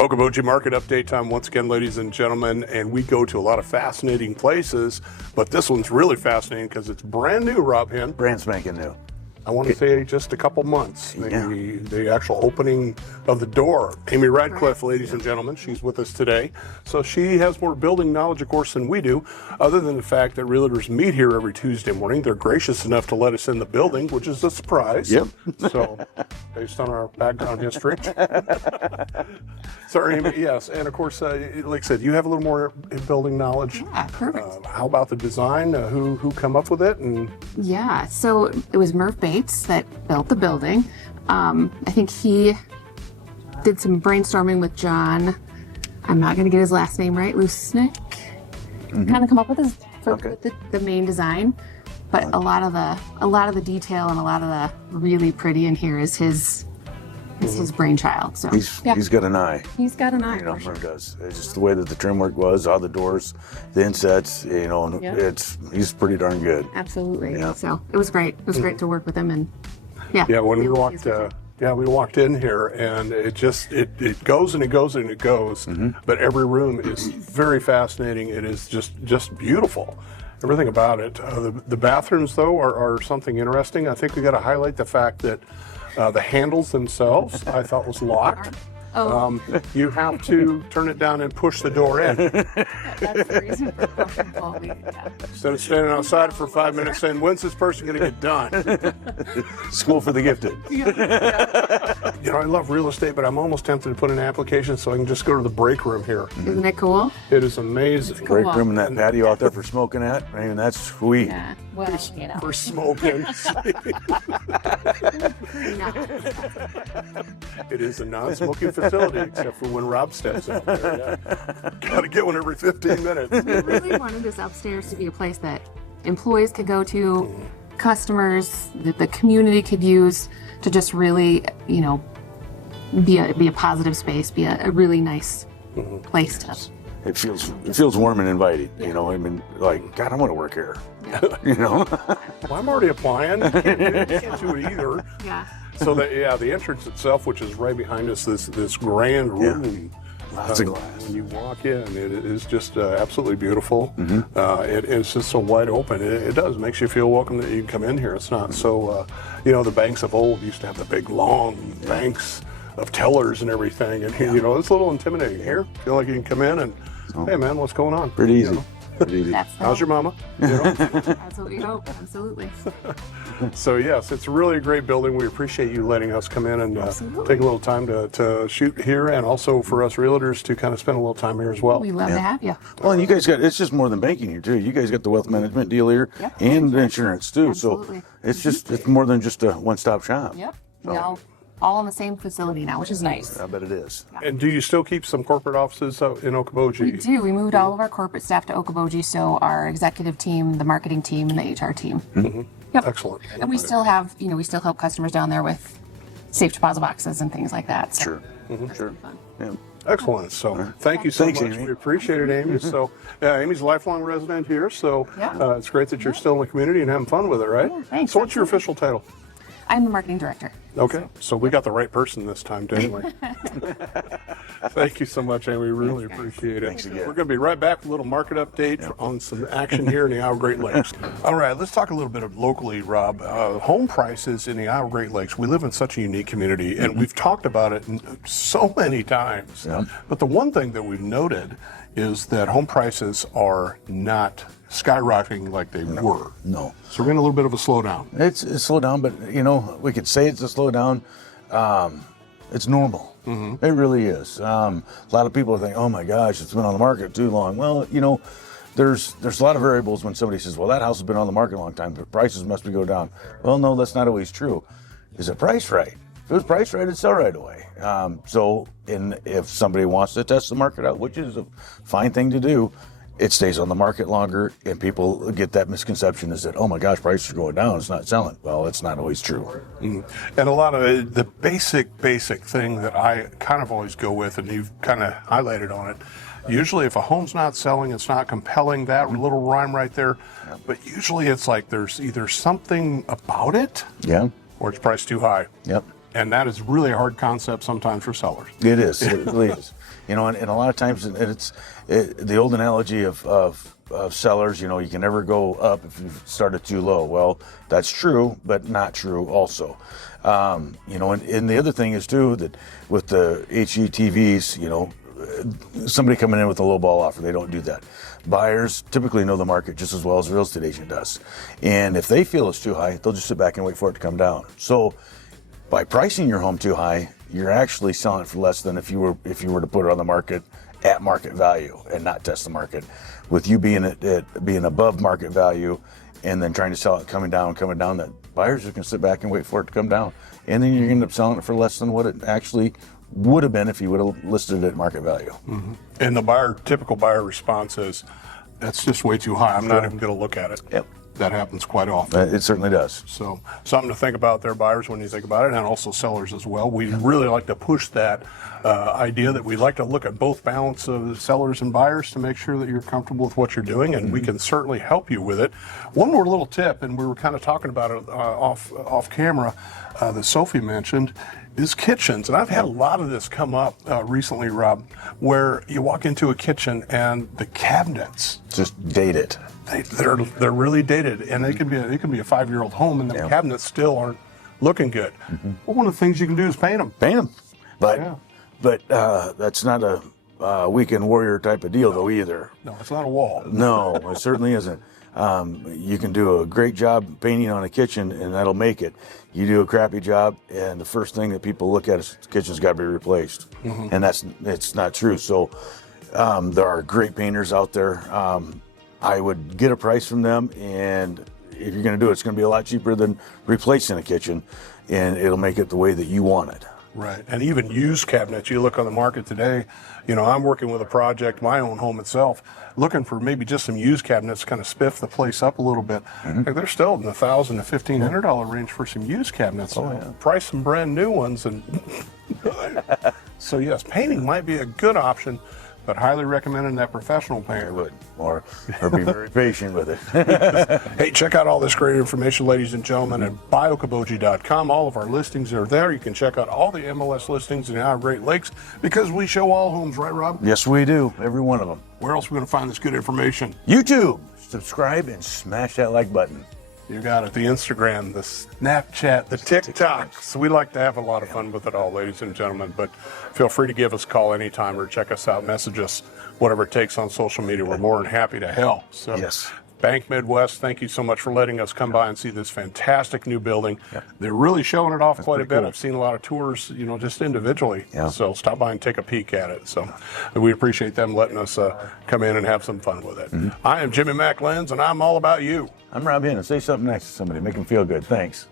Okoboji Market Update time once again, ladies and gentlemen, and we go to a lot of fascinating places, but this one's really fascinating because it's brand new, Rob Hinn. Brand spanking new. I want to say just a couple months, Yeah. the actual opening of the door. Amy Radcliffe, ladies and gentlemen, she's with us today. So she has more building knowledge, of course, than we do, other than the fact that realtors meet here every Tuesday morning. They're gracious enough to let us in the building, which is a surprise. Yep. So, based on our background history. So, Amy, yes, and of course, like I said, you have a little more building knowledge. Yeah, perfect. How about the design? Who come up with it? And Yeah, so it was Murph Bates that built the building. I think he did some brainstorming with John. I'm not going to get his last name right, Lusnick. Kind of come up with the main design, but a lot of the detail and a lot of the really pretty in here is his brainchild. So He's got an eye. He's got an eye. You know, for sure. Murph does. It's just the way that the trim work was, all the doors, the insets. You know, Yeah. he's pretty darn good. Absolutely. Yeah. So it was great. It was great to work with him, and yeah, when we really walked, pleased with him. we walked in here, and it goes and it goes and it goes. But every room is very fascinating. It is just beautiful. Everything about it. The bathrooms, though, are something interesting. I think we got to highlight the fact that the handles themselves, I thought, was locked. You have to turn it down and push the door in. That's the reason for pushing quality. Yeah. Instead of standing outside for 5 minutes saying, when's this person going to get done? School for the gifted. You know, I love real estate, but I'm almost tempted to put in an application so I can just go to the break room here. Isn't it cool? It is amazing. Cool. Break room and that patio out there for smoking at. I mean, that's Hwy. Yeah. Well, you know. For smoking. It is a non-smoking facility, except for when Rob steps out there. Yeah. Got to get one every 15 minutes. We really wanted this upstairs to be a place that employees could go to, customers, that the community could use to just really, you know, be a positive space, be a really nice place to. It feels warm and inviting. You know, I mean, like, God, I want to work here. You know. Well, I'm already applying. Can't do it either. Yeah. So the entrance itself, which is right behind us, this grand room. Lots of glass. When you walk in, it is just absolutely beautiful. It's just so wide open. It does makes you feel welcome that you can come in here. It's not so. The banks of old used to have the big long banks of tellers and everything, and you know it's a little intimidating. Here, feel like you can come in and, hey man, what's going on? Pretty easy. You know? Pretty easy. How's your mama? You know? That's what we hope. Absolutely. So yes, it's really a great building. We appreciate you letting us come in and take a little time to shoot here, and also for us realtors to kind of spend a little time here as well. We love to have you. Well, and you guys it's just more than banking here too. You guys got the wealth management deal here and the insurance too. Absolutely. So it's more than just a one-stop shop. Yep. We all in the same facility now, which is nice. I bet it is. And do you still keep some corporate offices out in Okoboji? We do. We moved all of our corporate staff to Okoboji, so our executive team, the marketing team, and the HR team. Yep. Excellent. And we still have, we still help customers down there with safe deposit boxes and things like that. So Sure. Sure. fun. Yeah. Excellent. So thank you so Thanks, much. Amy. We appreciate it, Amy. So Amy's a lifelong resident here, so it's great that you're still in the community and having fun with it, right? Yeah, thanks. So what's your official title? I'm the marketing director. Okay, so we got the right person this time, didn't we? Thank you so much, Amy. We really appreciate it. Thanks again. We're going to be right back with a little market update on some action here in the Isle Great Lakes. All right, let's talk a little bit of locally, Rob. Home prices in the Isle Great Lakes. We live in such a unique community, and we've talked about it so many times. Yeah. But the one thing that we've noted is that home prices are not skyrocketing like they were. No. So we're getting a little bit of a slowdown. It's a slowdown, but we could say it's a slowdown. It's normal. It really is. A lot of people think, "Oh my gosh, it's been on the market too long." Well, there's a lot of variables when somebody says, "Well, that house has been on the market a long time, but prices must be go down." Well, no, that's not always true. Is it priced right? If it was priced right, it'd sell right away. If somebody wants to test the market out, which is a fine thing to do, it stays on the market longer, and people get that misconception is that, oh my gosh, prices are going down, it's not selling. Well, it's not always true. And a lot of the basic thing that I kind of always go with, and you've kind of highlighted on it, usually if a home's not selling, it's not compelling, that little rhyme right there, but usually it's like there's either something about it Yeah. or it's priced too high. Yep. And that is really a hard concept sometimes for sellers. It is. It really is. You know, and a lot of times it's the old analogy of sellers. You know, you can never go up if you started too low. Well, that's true, but not true also. You know, and the other thing is too that with the HGTVs, you know, somebody coming in with a low ball offer, they don't do that. Buyers typically know the market just as well as a real estate agent does. And if they feel it's too high, they'll just sit back and wait for it to come down. So by pricing your home too high, you're actually selling it for less than if you were to put it on the market at market value and not test the market. With you being being above market value and then trying to sell it coming down, that buyers are going to sit back and wait for it to come down. And then you're going to end up selling it for less than what it actually would have been if you would have listed it at market value. Mm-hmm. And the typical buyer response is, that's just way too high. I'm not even going to look at it. Yep. That happens quite often. It certainly does. So something to think about there, buyers, when you think about it, and also sellers as well. We really like to push that idea that we like to look at both balance of sellers and buyers to make sure that you're comfortable with what you're doing, and we can certainly help you with it. One more little tip, and we were kind of talking about it off camera, that Sophie mentioned, is kitchens. And I've had a lot of this come up recently, Rob, where you walk into a kitchen and the cabinets just dated. They're really dated, and it can be a 5-year-old home, and the cabinets still aren't looking good. Well, one of the things you can do is paint them. But that's not a weekend warrior type of deal though either. No, it's not a wall. No, it certainly isn't. You can do a great job painting on a kitchen, and that'll make it. You do a crappy job, and the first thing that people look at is the kitchen's got to be replaced, and it's not true. So there are great painters out there. I would get a price from them, and if you're going to do it, it's going to be a lot cheaper than replacing a kitchen, and it'll make it the way that you want it. Right, and even used cabinets, you look on the market today, you know, I'm working with a project, my own home itself, looking for maybe just some used cabinets to kind of spiff the place up a little bit. They're still in the $1,000 to $1,500 range for some used cabinets. Price some brand new ones. And so yes, painting might be a good option, but highly recommending that professional painter. I would, or be very patient with it. Hey, check out all this great information, ladies and gentlemen, at buyokoboji.com. All of our listings are there. You can check out all the MLS listings in our Great Lakes because we show all homes, right, Rob? Yes, we do. Every one of them. Where else are we going to find this good information? YouTube. Subscribe and smash that like button. You got it. The Instagram, the Snapchat, the TikTok. So we like to have a lot of fun with it all, ladies and gentlemen. But feel free to give us a call anytime or check us out, message us, whatever it takes on social media. We're more than happy to help. So yes. Bank Midwest, thank you so much for letting us come by and see this fantastic new building. They're really showing it off quite a bit. Cool. I've seen a lot of tours, you know, just individually. So stop by and take a peek at it. So we appreciate them letting us come in and have some fun with it. I am Jimmy McLenz, and I'm all about you. I'm Rob Hinn. Say something nice to somebody. Make them feel good. Thanks.